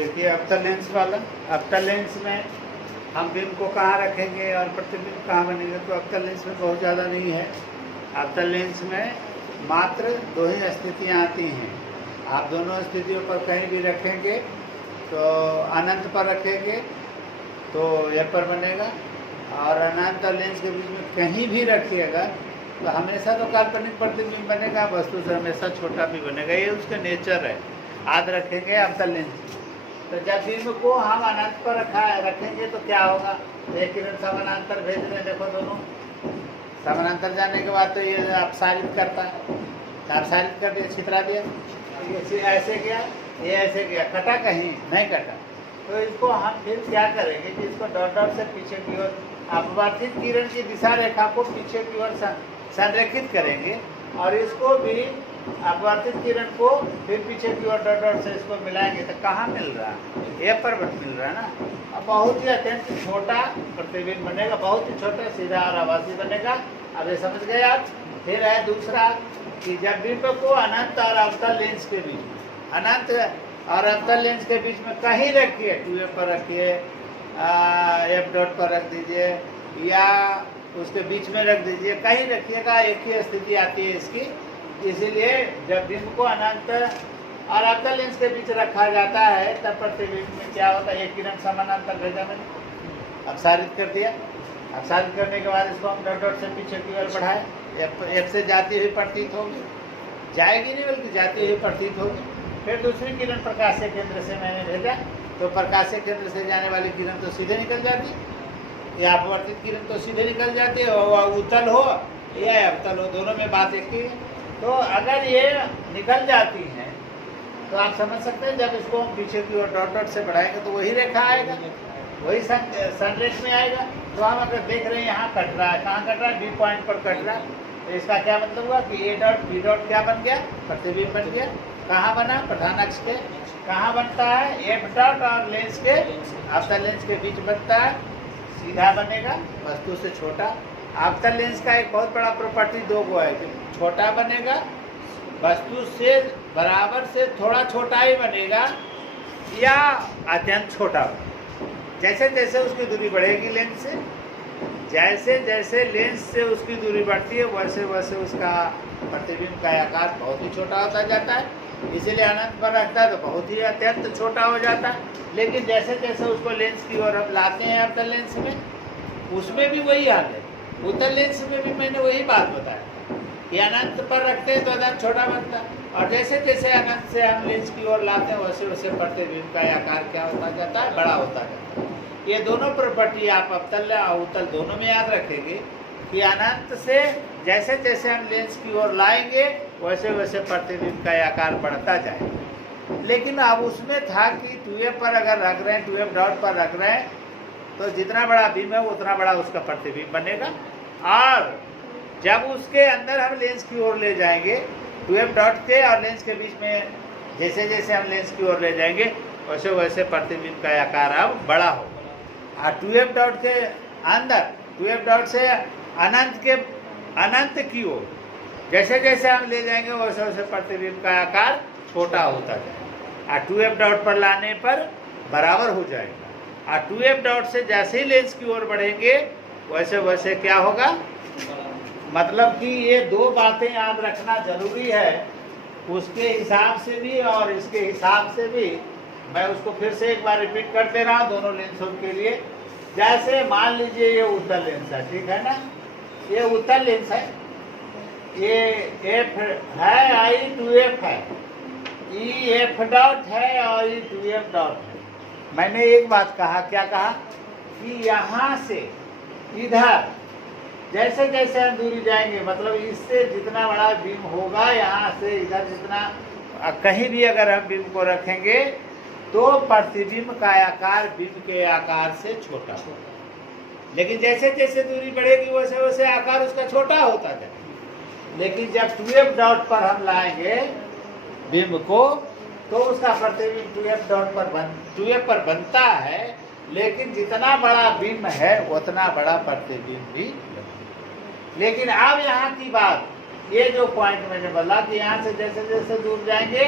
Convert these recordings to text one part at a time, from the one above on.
देखिए अवतल लेंस वाला, अवतल लेंस में हम बिंब को कहाँ रखेंगे और प्रतिबिंब कहाँ बनेगा, तो अवतल लेंस में बहुत ज़्यादा नहीं है। अवतल लेंस में मात्र दो ही स्थितियाँ आती हैं। आप दोनों स्थितियों पर कहीं भी रखेंगे तो अनंत पर रखेंगे तो यह पर बनेगा, और अनंत और लेंस के बीच में कहीं भी रखिएगा तो हमेशा तो काल्पनिक प्रतिबिंब बनेगा, वस्तु से हमेशा छोटा भी बनेगा। ये उसका नेचर है। याद रखेंगे अवतल लेंस। तो जब बिंब को हम अनंत पर रखेंगे तो क्या होगा, एक किरण समानांतर भेज रहे हैं, देखो दोनों समानांतर जाने के बाद तो ये अपसारित करता है, अपसारित कर दिया, छितरा दिया, ये ऐसे गया, ये ऐसे गया, कटा कहीं नहीं कटा। तो इसको हम फिर क्या करेंगे कि इसको डॉट डॉट से पीछे की ओर अपवर्तित किरण की दिशा रेखा को पीछे की ओर संरेखित करेंगे, और इसको भी अपवर्तित किरण को फिर पीछे की ओर डॉट डॉट से इसको मिलाएंगे तो कहाँ मिल रहा है, ये पर मिल रहा है ना। अब बहुत ही अत्यंत छोटा प्रतिबिंब बनेगा, बहुत ही छोटा, सीधा और आभासी बनेगा। अब ये समझ गए आप। फिर है दूसरा कि जब बिंब को अनंत और अवतल लेंस के बीच में, अनंत और अवतल लेंस के बीच में कहीं रखिए, 2f पर रखिए, f डॉट पर रख दीजिए, या उसके बीच में रख दीजिए, कहीं रखिएगा, एक ही स्थिति आती है इसकी। इसीलिए जब बिंब को अनंत और अवतल लेंस के बीच रखा जाता है तब प्रतिबिंब में क्या होता है, एक किरण समानांतर भेजा मैंने, अपसारित कर दिया। अपसारित करने के बाद इसको हम डॉट डॉट से पीछे की ओर बढ़ाए, f से जाती हुई प्रतीत होगी, जाएगी नहीं बल्कि जाती हुई प्रतीत होगी। फिर दूसरी किरण प्रकाशीय केंद्र से मैंने भेजा, तो प्रकाशीय केंद्र से जाने वाली किरण तो सीधे निकल जाती, या अपवर्तित किरण तो सीधे निकल जाती है, उत्तल हो या अवतल हो, दोनों में बात एक ही है। तो अगर ये निकल जाती हैं तो आप समझ सकते हैं जब इसको हम पीछे की ओर डॉट डॉट से बढ़ाएंगे तो वही रेखा आएगा, वही संरेख में आएगा। तो हम अगर देख रहे हैं यहाँ कट रहा है, कहाँ कट रहा है, बी पॉइंट पर कट रहा है, तो इसका क्या मतलब हुआ कि ए डॉट बी डॉट क्या बन गया, प्रतिबिंब बन गया। कहाँ बना, प्रधान अक्ष के कहाँ बनता है, एफ डॉट और लेंस के अवतल लेंस के बीच बनता है, सीधा बनेगा, वस्तु से छोटा। अवतल लेंस का एक बहुत बड़ा प्रॉपर्टी दो गो है कि छोटा बनेगा, वस्तु से बराबर से थोड़ा छोटा ही बनेगा, या अत्यंत छोटा बनेगा। जैसे जैसे उसकी दूरी बढ़ेगी लेंस से, जैसे जैसे लेंस से उसकी दूरी बढ़ती है वैसे वैसे उसका प्रतिबिंब का आकार बहुत ही छोटा होता जाता है। इसीलिए अनंत पर रखता है तो बहुत ही अत्यंत छोटा हो जाता है। लेकिन जैसे जैसे उसको लेंस की ओर हम लाते हैं अवतल लेंस में, उसमें भी वही हाल है। उत्तल लेंस में भी मैंने वही बात बताया कि अनंत पर रखते हैं तो अनंत छोटा बनता है, और जैसे जैसे अनंत से हम लेंस की ओर लाते हैं वैसे वैसे प्रतिबिंब का आकार क्या होता जाता है, बड़ा होता जाता है। ये दोनों प्रॉपर्टी आप अवतल और उत्तल दोनों में याद रखेंगे कि अनंत से जैसे जैसे हम लेंस की ओर लाएंगे वैसे वैसे प्रतिबिंब का आकार बढ़ता जाएगा। लेकिन अब उसमें था कि 2f पर अगर रख रहे हैं, 2f डॉट पर रख रहे हैं, तो जितना बड़ा बिंब है उतना बड़ा उसका प्रतिबिंब बनेगा। और जब उसके अंदर हम लेंस की ओर ले जाएंगे, 2f डॉट के और लेंस के बीच में जैसे जैसे हम लेंस की ओर ले जाएंगे वैसे वैसे प्रतिबिंब का आकार अब बड़ा होगा। और 2f डॉट के अंदर, 2f डॉट से अनंत की ओर जैसे जैसे हम ले जाएंगे वैसे वैसे प्रतिबिंब का आकार छोटा होता जाएगा, और 2f डॉट पर लाने पर बराबर हो जाएगा। और 2f डॉट से जैसे ही लेंस की ओर बढ़ेंगे वैसे वैसे क्या होगा, मतलब कि ये दो बातें याद रखना जरूरी है, उसके हिसाब से भी और इसके हिसाब से भी। मैं उसको फिर से एक बार रिपीट कर दे रहा हूँ दोनों लेंसों के लिए। जैसे मान लीजिए ये उत्तल लेंस है, ठीक है ना, ये उत्तल लेंस है, ये एफ है, आई 2f है, ई एफ डॉट है और ई 2f डॉट है। मैंने एक बात कहा, क्या कहा कि यहाँ से इधर जैसे जैसे हम दूरी जाएंगे, मतलब इससे जितना बड़ा बीम होगा यहाँ से इधर जितना कहीं भी अगर हम बीम को रखेंगे तो प्रतिबिंब का आकार बीम के आकार से छोटा होगा। लेकिन जैसे जैसे दूरी बढ़ेगी वैसे वैसे आकार उसका छोटा होता जाएगा। लेकिन जब 2f डॉट पर हम लाएंगे बिंब को तो उसका प्रतिबिंब 2f पर बनता है, लेकिन जितना बड़ा बिंब है उतना बड़ा प्रतिबिंब भी। लेकिन अब यहाँ की बात, ये जो पॉइंट मैंने बोला कि यहाँ से जैसे जैसे दूर जाएंगे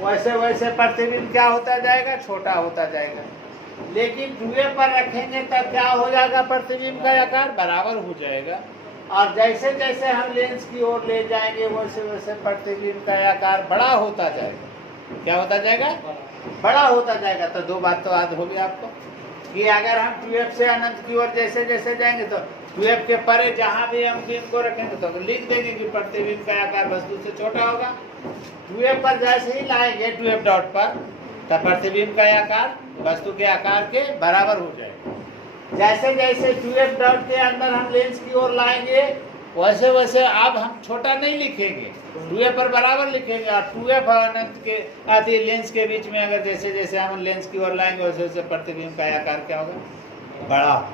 वैसे वैसे प्रतिबिंब क्या होता जाएगा, छोटा होता जाएगा। लेकिन 2a पर रखेंगे तब क्या हो जाएगा, प्रतिबिंब का आकार बराबर हो जाएगा। और जैसे जैसे हम लेंस की ओर ले जाएंगे वैसे वैसे प्रतिबिंब का आकार बड़ा होता जाएगा। क्या होता जाएगा, बड़ा होता जाएगा। तो दो बात तो याद होगी आपको कि अगर हम 2f से अनंत की ओर जैसे जैसे जाएंगे तो 2f के परे जहाँ भी हम बीम को रखेंगे तो लिख देंगे कि प्रतिबिंब का आकार वस्तु से छोटा होगा। 2f पर जैसे ही लाएंगे 2f डॉट पर तब प्रतिबिंब का आकार वस्तु के आकार के बराबर हो जाएगा। जैसे जैसे 2f डॉट के अंदर हम लेंस की ओर लाएंगे वैसे वैसे अब हम छोटा नहीं लिखेंगे, 2f पर बराबर लिखेंगे। और 2f अनंत के आदि लेंस के बीच में अगर जैसे जैसे हम लेंस की ओर लाएंगे वैसे वैसे प्रतिबिंब का आकार क्या होगा, बड़ा होगा।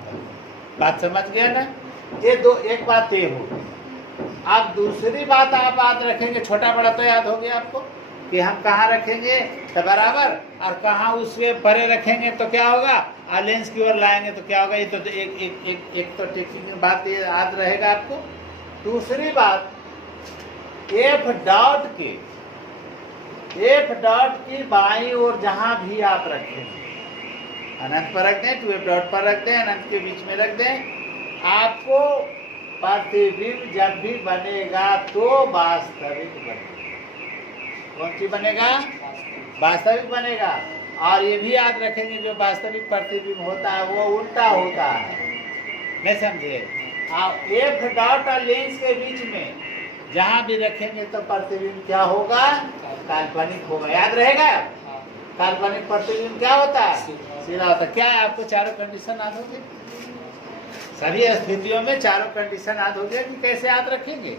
बात समझ गया ना। ये दो, एक बात ये हो। अब दूसरी बात आप याद रखेंगे, छोटा बड़ा तो याद हो गया आपको कि हम कहाँ रखेंगे तो बराबर, और कहाँ उसके परे रखेंगे तो क्या होगा, और लेंस की ओर लाएंगे तो क्या होगा। ये तो एक तो टेक्निकल बात ये याद रहेगा आपको। दूसरी बात, एफ डॉट की बाईं ओर जहां भी आप रखें, अनंत पर रख दें, 2f डॉट पर रख दें, अनंत के बीच में रख दें, आपको प्रतिबिंब जब भी बनेगा तो वास्तविक बनेगा। कौन सी बनेगा, वास्तविक बनेगा। और ये भी याद रखेंगे जो वास्तविक प्रतिबिंब होता है वो उल्टा होता है, नहीं समझे। आप एफ डॉट और लेंस के बीच में जहां भी रखेंगे तो प्रतिबिंब क्या होगा, काल्पनिक होगा। याद रहेगा, काल्पनिक प्रतिबिंब क्या होता है, सीधा होता है। क्या है आपको चारों कंडीशन याद होगी, सभी स्थितियों में चारों कंडीशन याद हो गया कि कैसे याद रखेंगे।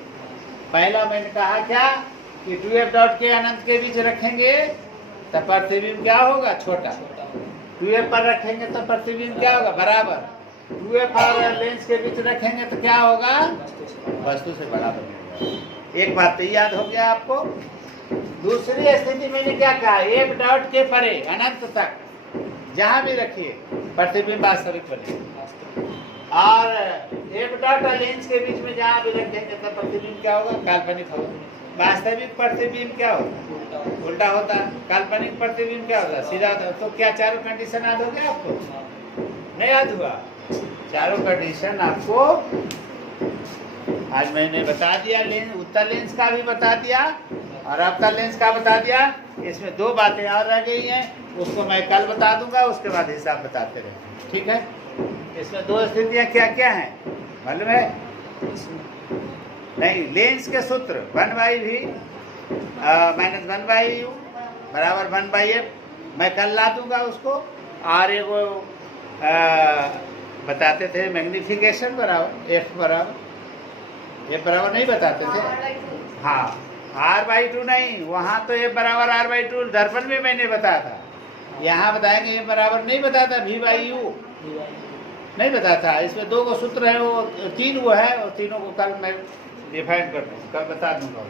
पहला मैंने कहा क्या कि 2f डॉट के अनंत के बीच रखेंगे तो प्रतिबिंब क्या होगा, छोटा। 2f पर रखेंगे तो प्रतिबिंब क्या होगा, बराबर। 2f और लेंस के बीच रखेंगे तो क्या होगा, वस्तु से बड़ा बनेगा। एक बात तो याद हो गया आपको। दूसरी स्थिति मैंने क्या कहा, एक डॉट के परे अनंत तक जहां भी रखिए प्रतिबिंब वास्तविक बनेगा। और एक डॉट और लेंस के बीच में जहां भी रखेंगे तो प्रतिबिंब क्या होगा, काल्पनिक होगा। वास्तविक प्रतिबिंब क्या होता, उल्टा होता। काल्पनिक प्रतिबिंब क्या होता, सीधा होता। तो क्या चारों कंडीशन याद हो गया आपको, नहीं याद हुआ। चारों कंडीशन आपको आज मैंने बता दिया। लेंस, उत्तल लेंस का भी बता दिया और अवतल लेंस का बता दिया। इसमें दो बातें और रह गई हैं, उसको मैं कल बता दूंगा, उसके बाद हिसाब बताते रहेंगे, ठीक है। इसमें दो स्थितियां क्या क्या हैं मालूम है, नहीं। लेंस के सूत्र 1/v माइनस 1/u बराबर 1/f, मैं कल ला दूंगा उसको। और एक वो बताते थे मैग्निफिकेशन बराबर f बराबर नहीं बताते थे, हाँ r/2 नहीं, वहाँ तो f बराबर r/2 दर्पण में मैंने बताया था। यहाँ बताएंगे f बराबर नहीं बताता, v/u नहीं बताता। इसमें दो को सूत्र है, वो तीन वो है, और तीनों को कल मैं डिफाइन कर दूँ, कल बता दूंगा।